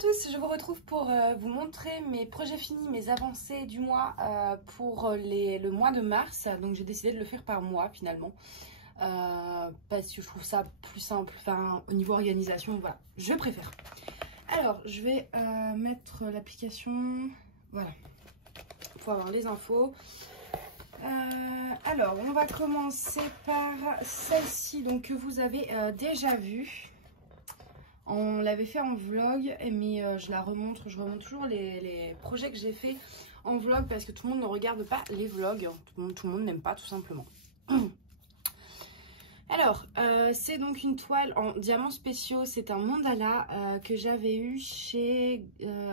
tous, je vous retrouve pour vous montrer mes projets finis, mes avancées du mois pour le mois de mars. Donc j'ai décidé de le faire par mois finalement, parce que je trouve ça plus simple, enfin au niveau organisation, voilà, je préfère. Alors je vais mettre l'application, voilà, pour avoir les infos. Alors on va commencer par celle-ci, donc que vous avez déjà vue. On l'avait fait en vlog, mais je remonte toujours les projets que j'ai fait en vlog parce que tout le monde ne regarde pas les vlogs, tout le monde n'aime pas tout simplement. Alors, c'est donc une toile en diamants spéciaux, c'est un mandala que j'avais eu chez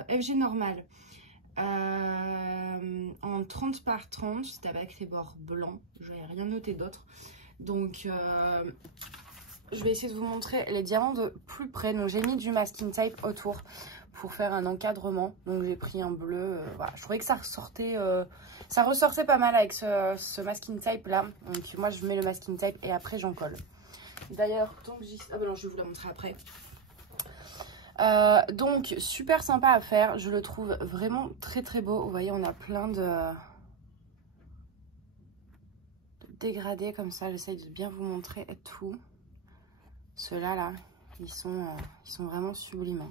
FG Normal en 30 par 30, c'était avec les bords blancs, je n'avais rien noté d'autre. Donc je vais essayer de vous montrer les diamants de plus près. Donc j'ai mis du masking tape autour pour faire un encadrement. Donc j'ai pris un bleu. Voilà. Je trouvais que ça ressortait pas mal avec ce masking tape là. Donc moi je mets le masking tape et après j'en colle. D'ailleurs, donc ah ben non, je vais vous la montrer après. Donc super sympa à faire. Je le trouve vraiment très très beau. Vous voyez, on a plein de dégradés comme ça. J'essaye de bien vous montrer et tout. Ceux-là, là, ils sont vraiment sublimes.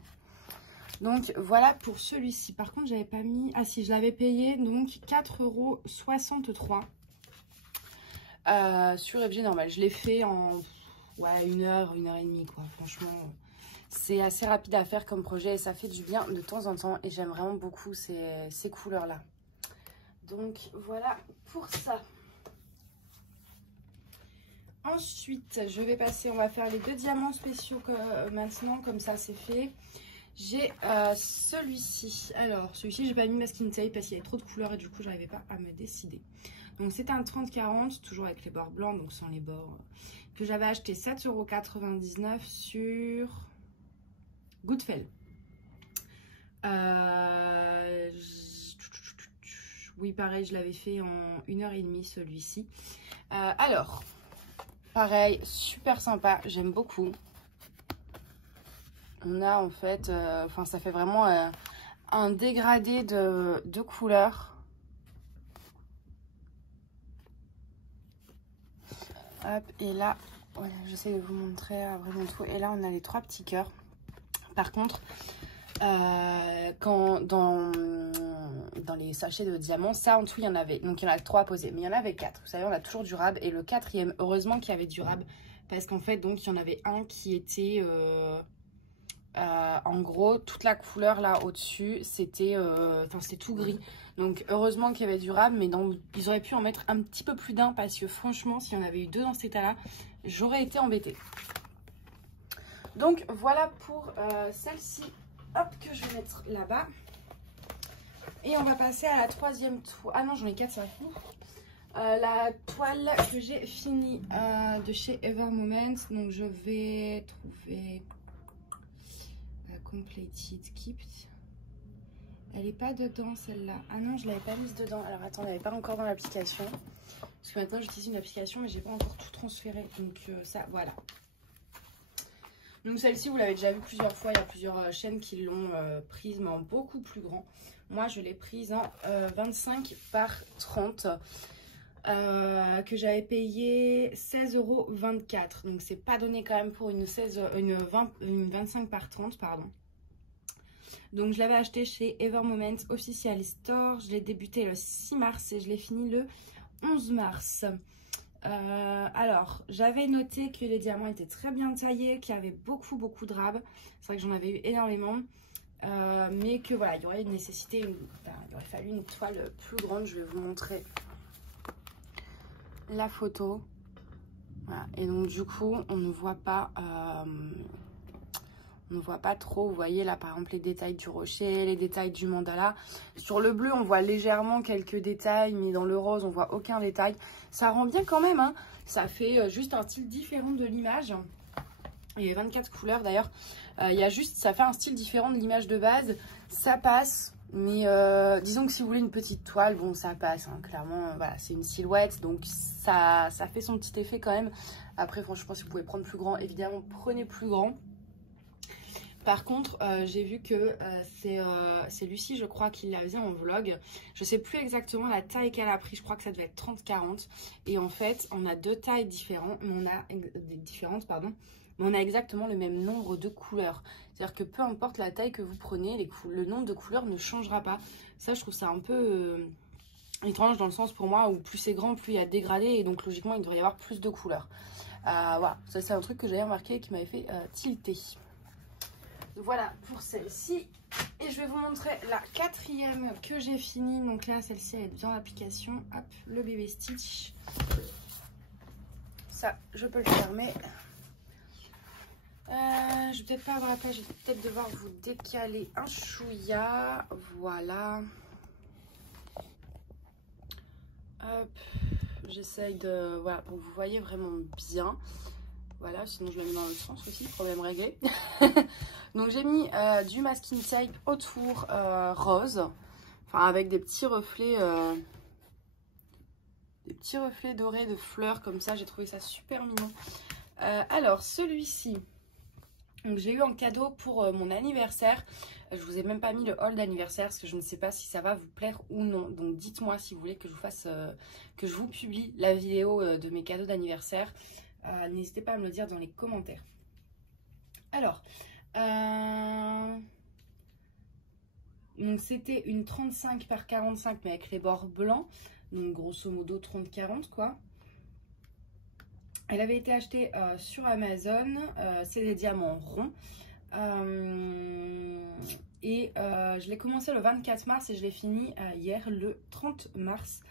Donc, voilà pour celui-ci. Par contre, j'avais pas mis... Ah si, je l'avais payé, donc 4,63 € sur FG Normal. Je l'ai fait en ouais, une heure et demie, quoi. Franchement, c'est assez rapide à faire comme projet et ça fait du bien de temps en temps. Et j'aime vraiment beaucoup ces couleurs-là. Donc, voilà pour ça. Ensuite, je vais passer, on va faire les deux diamants spéciaux maintenant, comme ça c'est fait. J'ai celui-ci. Alors, celui-ci, j'ai pas mis masking tape parce qu'il y avait trop de couleurs et du coup, j'arrivais pas à me décider. Donc, c'est un 30-40, toujours avec les bords blancs, donc sans les bords, que j'avais acheté 7,99 € sur Goodfell. Oui, pareil, je l'avais fait en 1h30 celui-ci. Alors... Pareil, super sympa, j'aime beaucoup. On a en fait, ça fait vraiment un dégradé de couleurs. Hop, et là, voilà, j'essaie de vous montrer vraiment tout. Et là, on a les 3 petits cœurs. Par contre, quand dans les sachets de diamants, ça en dessous il y en avait, donc il y en a 3 à poser, mais il y en avait 4. Vous savez, on a toujours du rab et le 4e, heureusement qu'il y avait du rab parce qu'en fait donc il y en avait un qui était en gros toute la couleur là au dessus c'était c'était tout gris, donc heureusement qu'il y avait du rab, mais ils auraient pu en mettre un petit peu plus d'un parce que franchement s'il y en avait eu 2 dans cet état là j'aurais été embêtée. Donc voilà pour celle-ci. Hop, que je vais mettre là-bas. Et on va passer à la 3e toile. Ah non, j'en ai 4, ça va fou. La toile que j'ai finie de chez Ever Moment. Donc je vais trouver Completed Kept. Elle n'est pas dedans celle-là. Ah non, je ne l'avais pas mise dedans. Alors attends, elle n'est pas encore dans l'application. Parce que maintenant j'utilise une application mais j'ai pas encore tout transféré. Donc ça, voilà. Donc celle-ci, vous l'avez déjà vu plusieurs fois, il y a plusieurs chaînes qui l'ont prise, mais en beaucoup plus grand. Moi, je l'ai prise en 25 par 30, que j'avais payé 16,24 €. Donc c'est pas donné quand même pour une 25 par 30, pardon. Donc je l'avais acheté chez Ever Moment Official Store. Je l'ai débuté le 6 mars et je l'ai fini le 11 mars. Alors, j'avais noté que les diamants étaient très bien taillés, qu'il y avait beaucoup de rab. C'est vrai que j'en avais eu énormément. Mais que voilà, il y aurait une nécessité, il aurait fallu une toile plus grande. Je vais vous montrer la photo. Voilà. Et donc du coup, on ne voit pas... on ne voit pas trop, vous voyez là par exemple les détails du rocher, les détails du mandala. Sur le bleu on voit légèrement quelques détails, mais dans le rose on voit aucun détail. Ça rend bien quand même, hein. Ça fait juste un style différent de l'image. Il y a 24 couleurs d'ailleurs. Il y a juste, ça fait un style différent de l'image de base. Ça passe, mais disons que si vous voulez une petite toile, bon ça passe, hein. Clairement, voilà, c'est une silhouette, donc ça fait son petit effet quand même. Après franchement si vous pouvez prendre plus grand, évidemment prenez plus grand. Par contre, j'ai vu que c'est Lucie, je crois, qui l'a fait en vlog. Je sais plus exactement la taille qu'elle a pris. Je crois que ça devait être 30-40. Et en fait, on a deux tailles différentes, mais on a exactement le même nombre de couleurs. C'est-à-dire que peu importe la taille que vous prenez, le nombre de couleurs ne changera pas. Ça, je trouve ça un peu étrange dans le sens pour moi où plus c'est grand, plus il y a dégradé. Et donc, logiquement, il devrait y avoir plus de couleurs. Voilà, ça c'est un truc que j'avais remarqué et qui m'avait fait tilter. Voilà pour celle-ci. Et je vais vous montrer la quatrième que j'ai finie. Donc là, celle-ci, elle est bien l'application. Hop, le bébé Stitch. Ça, je peux le fermer. Je vais peut-être pas avoir la place. Je vais peut-être devoir vous décaler un chouïa. Voilà. Hop. J'essaye de... Voilà, pour que vous voyez vraiment bien. Voilà, sinon je la mets dans le sens aussi, problème réglé. Donc j'ai mis du masking tape autour rose, enfin avec des petits reflets dorés de fleurs comme ça. J'ai trouvé ça super mignon. Alors celui-ci, j'ai eu en cadeau pour mon anniversaire. Je vous ai même pas mis le haul d'anniversaire parce que je ne sais pas si ça va vous plaire ou non. Donc dites-moi si vous voulez que je vous fasse, que je vous publie la vidéo de mes cadeaux d'anniversaire. N'hésitez pas à me le dire dans les commentaires. Alors, donc c'était une 35 par 45 mais avec les bords blancs. Donc grosso modo 30-40 quoi. Elle avait été achetée sur Amazon. C'est des diamants ronds. Je l'ai commencé le 24 mars et je l'ai fini hier le 30 mars.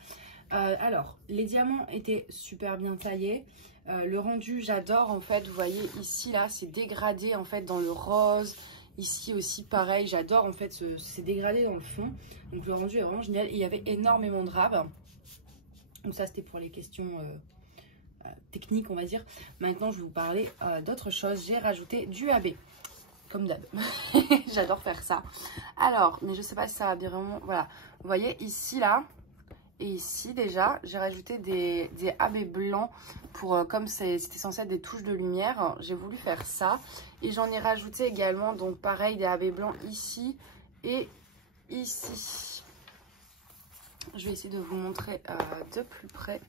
Alors, les diamants étaient super bien taillés. Le rendu, j'adore en fait. Vous voyez ici, là, c'est dégradé en fait dans le rose. Ici aussi, pareil, j'adore en fait. C'est dégradé dans le fond. Donc, le rendu est vraiment génial. Et il y avait énormément de drap. Donc, ça, c'était pour les questions techniques, on va dire. Maintenant, je vais vous parler d'autre chose. J'ai rajouté du AB. Comme d'hab. J'adore faire ça. Alors, mais je sais pas si ça va bien vraiment. Voilà. Vous voyez ici, là. Et ici déjà, j'ai rajouté des AB blancs pour, comme c'était censé être des touches de lumière, j'ai voulu faire ça. Et j'en ai rajouté également, donc pareil, des AB blancs ici et ici. Je vais essayer de vous montrer de plus près.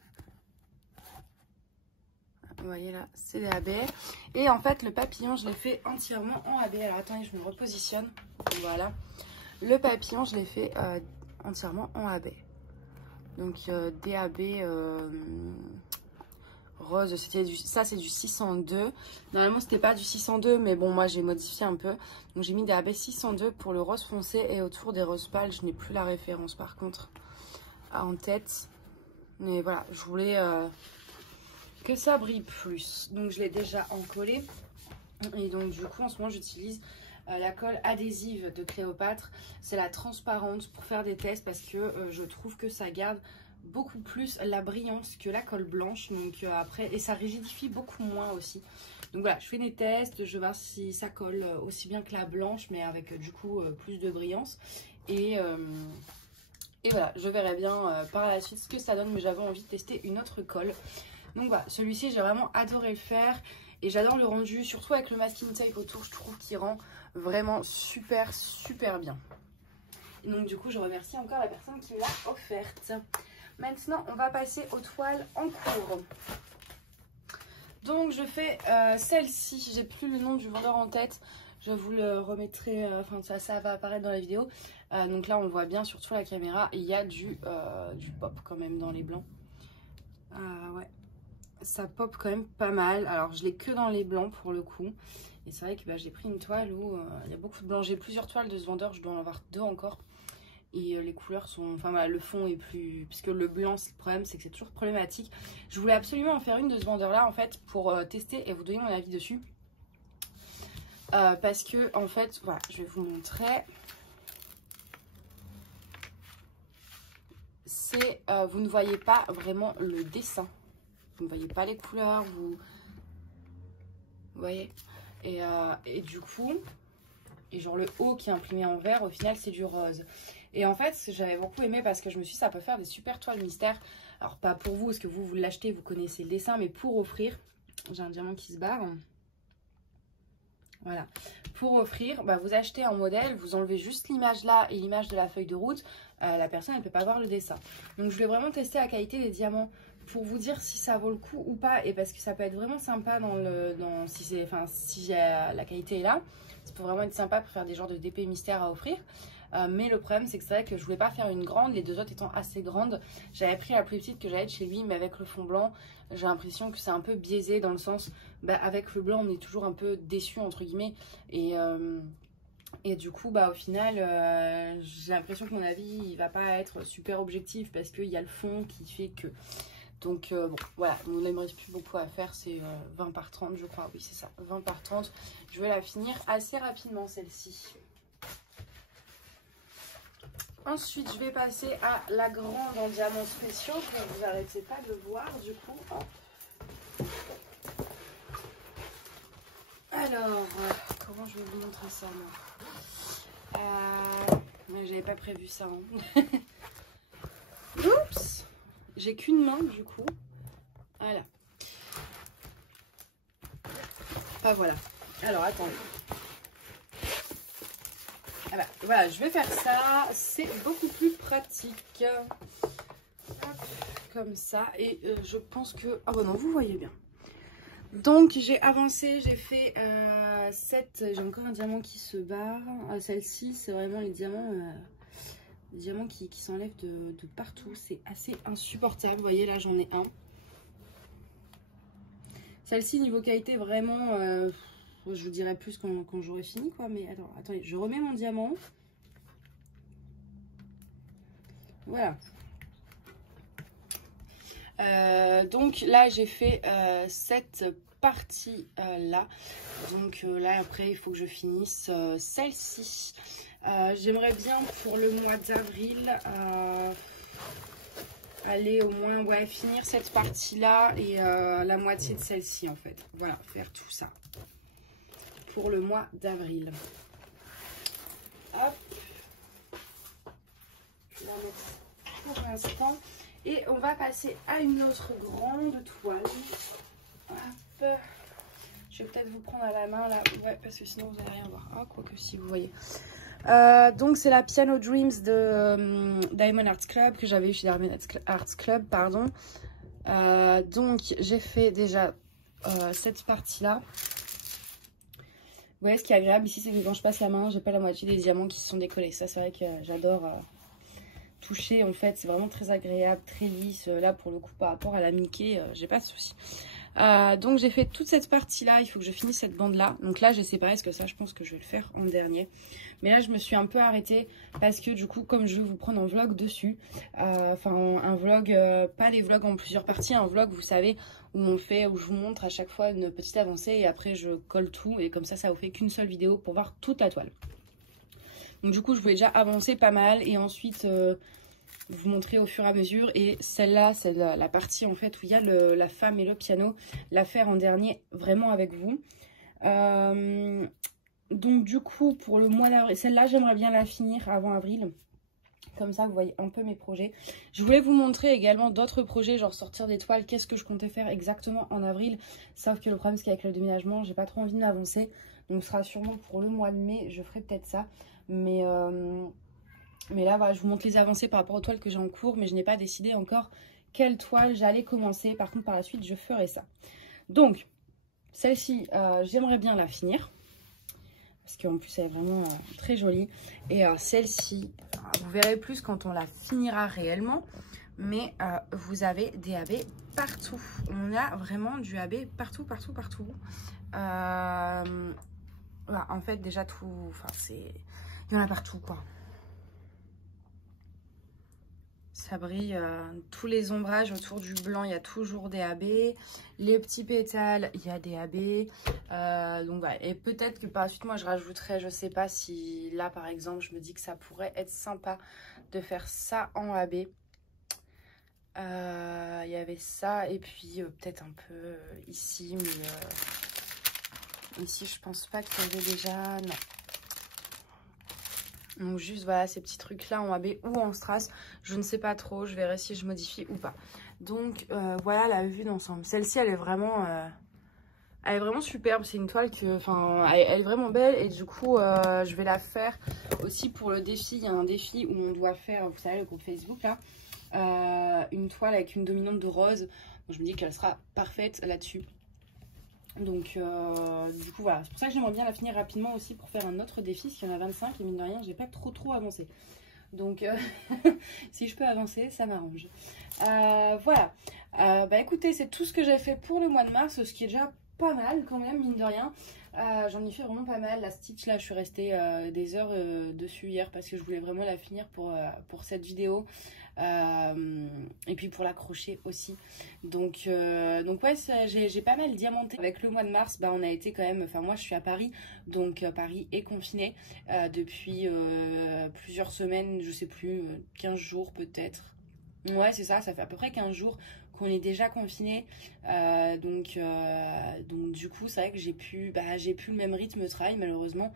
Vous voyez là, c'est des AB. Et en fait, le papillon, je l'ai fait entièrement en AB. Alors attendez, je me repositionne. Voilà. Le papillon, je l'ai fait entièrement en AB. Donc DAB rose, ça c'est du 602. Normalement c'était pas du 602 mais bon moi j'ai modifié un peu. Donc j'ai mis DAB 602 pour le rose foncé et autour des roses pâles. Je n'ai plus la référence par contre en tête. Mais voilà, je voulais que ça brille plus. Donc je l'ai déjà encollé. Et donc du coup en ce moment j'utilise la colle adhésive de Cléopâtre. C'est la transparente pour faire des tests parce que je trouve que ça garde beaucoup plus la brillance que la colle blanche. Donc après, et ça rigidifie beaucoup moins aussi. Donc voilà, je fais des tests, je vais voir si ça colle aussi bien que la blanche mais avec du coup plus de brillance. Et voilà, je verrai bien par la suite ce que ça donne, mais j'avais envie de tester une autre colle. Donc voilà, celui-ci j'ai vraiment adoré le faire. Et j'adore le rendu, surtout avec le masking tape autour, je trouve qu'il rend vraiment super bien. Et donc du coup, je remercie encore la personne qui l'a offerte. Maintenant, on va passer aux toiles en cours. Donc je fais celle-ci, j'ai plus le nom du vendeur en tête. Je vous le remettrai, enfin ça va apparaître dans la vidéo. Donc là, on voit bien surtout la caméra. Il y a du pop quand même dans les blancs. Ouais. Ça pop quand même pas mal. Alors je l'ai que dans les blancs pour le coup. Et c'est vrai que j'ai pris une toile où il y a beaucoup de blancs. J'ai plusieurs toiles de ce vendeur, je dois en avoir 2 encore. Et les couleurs sont... Enfin voilà, le fond est plus... Puisque le blanc, le problème c'est que c'est toujours problématique. Je voulais absolument en faire une de ce vendeur là en fait pour tester et vous donner mon avis dessus. Parce que en fait, voilà, je vais vous montrer. C'est... vous ne voyez pas vraiment le dessin. Vous ne voyez pas les couleurs, vous voyez. Et du coup, et genre le haut qui est imprimé en vert, au final c'est du rose. Et en fait, j'avais beaucoup aimé parce que je me suis dit ça peut faire des super toiles mystères. Alors pas pour vous, parce que vous l'achetez, vous connaissez le dessin, mais pour offrir, j'ai un diamant qui se barre. Voilà. Pour offrir, bah, vous achetez un modèle, vous enlevez juste l'image là et l'image de la feuille de route. La personne, elle ne peut pas voir le dessin. Donc, je vais vraiment tester la qualité des diamants pour vous dire si ça vaut le coup ou pas. Et parce que ça peut être vraiment sympa si la qualité est là. Ça peut vraiment être sympa pour faire des genres de DP mystères à offrir. Mais le problème, c'est que c'est vrai que je voulais pas faire une grande, les deux autres étant assez grandes. J'avais pris la plus petite que j'avais de chez lui, mais avec le fond blanc, j'ai l'impression que c'est un peu biaisé dans le sens, bah, avec le blanc, on est toujours un peu déçu entre guillemets. Et du coup, bah, au final, j'ai l'impression que mon avis, il va pas être super objectif parce qu'il y a le fond qui fait que... Donc bon, voilà, il ne me reste plus beaucoup à faire, c'est 20 par 30 je crois, oui c'est ça, 20 par 30. Je vais la finir assez rapidement celle-ci. Ensuite, je vais passer à la grande en diamants spéciaux que vous n'arrêtez pas de voir du coup. Hop. Alors, comment je vais vous montrer ça moi mais j'avais pas prévu ça. Hein. Oups, j'ai qu'une main du coup. Voilà. Enfin voilà. Alors attendez. Ah bah, voilà, je vais faire ça. C'est beaucoup plus pratique. Hop, comme ça. Et je pense que... Ah bah non, vous voyez bien. Donc j'ai avancé, j'ai fait 7. J'ai encore un diamant qui se barre. Celle-ci, c'est vraiment les diamants qui s'enlèvent de partout. C'est assez insupportable. Vous voyez, là j'en ai un. Celle-ci, niveau qualité, vraiment... je vous dirai plus quand j'aurai fini, quoi. Mais attendez, je remets mon diamant. Voilà. Donc là, j'ai fait cette partie-là. Donc là, après, il faut que je finisse celle-ci. J'aimerais bien pour le mois d'avril... aller au moins finir cette partie-là et la moitié de celle-ci, en fait. Voilà, faire tout ça. Pour le mois d'avril. Hop. Je vais la mettre pour l'instant. Et on va passer à une autre grande toile. Hop. Je vais peut-être vous prendre à la main là. Ouais, parce que sinon vous n'allez rien voir. Ah, quoique si vous voyez. Donc c'est la Piano Dreams de Diamond Arts Club que j'avais eu chez Diamond Arts Club, pardon. Donc j'ai fait déjà cette partie-là. Vous voyez, ce qui est agréable ici, c'est que quand je passe la main, j'ai pas la moitié des diamants qui se sont décollés. Ça, c'est vrai que j'adore toucher. En fait, c'est vraiment très agréable, très lisse. Là, pour le coup, par rapport à la Mickey, j'ai pas de souci. Donc j'ai fait toute cette partie-là. Il faut que je finisse cette bande-là. Donc là, j'ai séparé parce que ça, je pense que je vais le faire en dernier. Mais là, je me suis un peu arrêtée parce que du coup, comme je veux vous prendre un vlog dessus, enfin un vlog, pas les vlogs en plusieurs parties, un vlog, vous savez, où je vous montre à chaque fois une petite avancée et après je colle tout et comme ça vous fait qu'une seule vidéo pour voir toute la toile. Donc du coup, je voulais déjà avancer pas mal et ensuite vous montrer au fur et à mesure. Et celle-là, c'est la partie en fait où il y a la femme et le piano, la faire en dernier vraiment avec vous. Donc du coup, pour le mois d'avril, celle-là, j'aimerais bien la finir avant avril. Comme ça, vous voyez un peu mes projets. Je voulais vous montrer également d'autres projets, genre sortir des toiles. Qu'est-ce que je comptais faire exactement en avril. Sauf que le problème, c'est qu'avec le déménagement, j'ai pas trop envie de m'avancer. Donc ce sera sûrement pour le mois de mai, je ferai peut-être ça. Mais là, voilà, je vous montre les avancées par rapport aux toiles que j'ai en cours. Mais je n'ai pas décidé encore quelle toile j'allais commencer. Par contre, par la suite, je ferai ça. Donc, celle-ci, j'aimerais bien la finir. Parce qu'en plus, elle est vraiment très jolie. Et celle-ci, vous verrez plus quand on la finira réellement. Mais vous avez des AB partout. On a vraiment du AB partout, partout, partout. Voilà, en fait, déjà tout... Enfin, c'est... Il y en a partout, quoi. Ça brille. Tous les ombrages autour du blanc, il y a toujours des AB. Les petits pétales, il y a des AB. Donc voilà. Et peut-être que par la suite, moi, je rajouterais, je sais pas si là, par exemple, je me dis que ça pourrait être sympa de faire ça en AB. Il y avait ça et puis peut-être un peu ici. Mais ici, je pense pas qu'il y avait déjà... Non. Donc juste voilà ces petits trucs là en AB ou en strass, je ne sais pas trop, je verrai si je modifie ou pas. Donc voilà la vue d'ensemble. Celle-ci elle est vraiment Elle est vraiment superbe, c'est une toile que, enfin, elle est vraiment belle et du coup, je vais la faire aussi pour le défi. Il y a un défi où on doit faire, vous savez, le groupe Facebook là, une toile avec une dominante de rose. Donc, je me dis qu'elle sera parfaite là-dessus. Donc, du coup, voilà. C'est pour ça que j'aimerais bien la finir rapidement aussi pour faire un autre défi, parce qu'il y en a 25 et mine de rien, j'ai pas trop avancé. Donc, si je peux avancer, ça m'arrange. Voilà. Bah écoutez, c'est tout ce que j'ai fait pour le mois de mars, ce qui est déjà pas mal quand même, mine de rien. J'en ai fait vraiment pas mal. La Stitch, là, je suis restée des heures dessus hier parce que je voulais vraiment la finir pour cette vidéo. Et puis pour l'accrocher aussi. Donc ouais, j'ai pas mal diamanté. Avec le mois de mars, bah, on a été quand même... Enfin, moi, je suis à Paris. Donc, Paris est confiné depuis plusieurs semaines, je sais plus, 15 jours peut-être. Ouais, c'est ça, ça fait à peu près 15 jours qu'on est déjà confiné, donc du coup c'est vrai que j'ai plus le même rythme de travail malheureusement,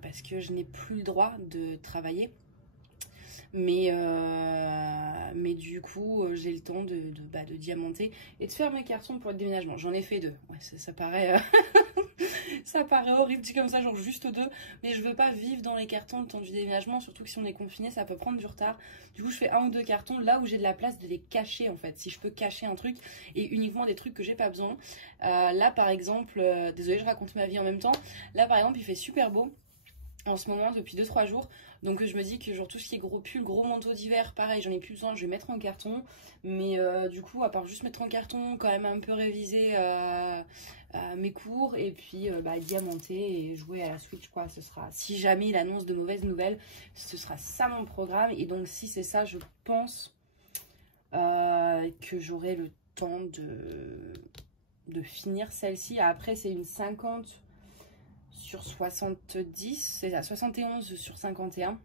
parce que je n'ai plus le droit de travailler, mais du coup j'ai le temps de diamanter et de faire mes cartons pour le déménagement. J'en ai fait 2, ouais, ça paraît ça paraît horrible dit comme ça, genre juste 2, mais je veux pas vivre dans les cartons le temps du déménagement, surtout que si on est confiné ça peut prendre du retard. Du coup je fais 1 ou 2 cartons là où j'ai de la place de les cacher en fait, si je peux cacher un truc et uniquement des trucs que j'ai pas besoin. Là par exemple, désolée je raconte ma vie en même temps, là par exemple il fait super beau en ce moment depuis 2-3 jours, donc je me dis que genre tout ce qui est gros pull, gros manteau d'hiver, pareil j'en ai plus besoin, je vais mettre en carton, mais du coup à part juste mettre en carton, quand même un peu réviser mes cours et puis diamanter et jouer à la Switch quoi. Ce sera, si jamais il annonce de mauvaises nouvelles, ce sera ça mon programme, et donc si c'est ça, je pense que j'aurai le temps de finir celle-ci. Après c'est une 50 sur 70, c'est à 71 sur 51,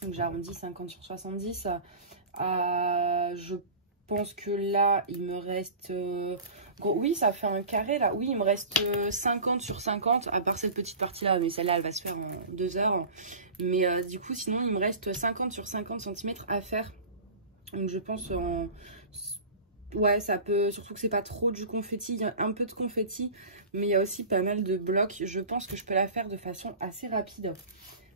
donc j'arrondis, 50 sur 70. Je pense que là il me reste oui ça fait un carré là, oui il me reste 50 sur 50 à part cette petite partie là, mais celle-là elle va se faire en 2 heures, mais du coup sinon il me reste 50 sur 50 cm à faire, donc je pense ouais ça peut, surtout que c'est pas trop du confetti, il y a un peu de confetti mais il y a aussi pas mal de blocs, je pense que je peux la faire de façon assez rapide.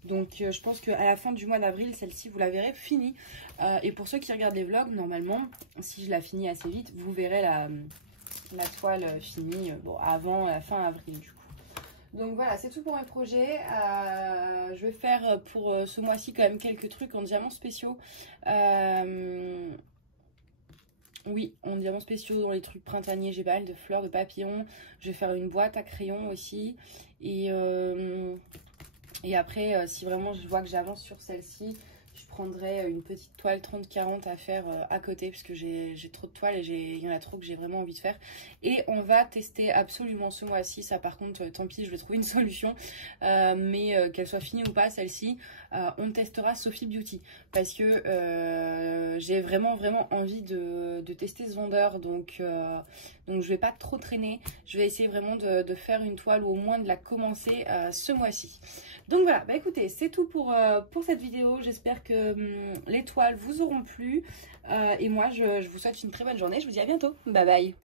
Donc je pense qu'à la fin du mois d'avril, celle-ci, vous la verrez finie. Et pour ceux qui regardent les vlogs, normalement, si je la finis assez vite, vous verrez la toile finie avant la fin avril du coup. Donc voilà, c'est tout pour mes projets. Je vais faire pour ce mois-ci quand même quelques trucs en diamants spéciaux. Oui, en diamants spéciaux, dans les trucs printaniers, j'ai pas mal de fleurs, de papillons. Je vais faire une boîte à crayons aussi. Et après, si vraiment je vois que j'avance sur celle-ci, je prendrai une petite toile 30-40 à faire à côté, parce que j'ai trop de toiles et il y en a trop que j'ai vraiment envie de faire. Et on va tester absolument ce mois-ci, ça par contre, tant pis, je vais trouver une solution. Mais qu'elle soit finie ou pas, celle-ci, on testera Sophie Beauty. Parce que j'ai vraiment envie de tester ce vendeur, donc je vais pas trop traîner. Je vais essayer vraiment de faire une toile, ou au moins de la commencer ce mois-ci. Donc voilà, bah écoutez, c'est tout pour cette vidéo. J'espère que les toiles vous auront plu. Et moi, je vous souhaite une très bonne journée. Je vous dis à bientôt. Bye bye.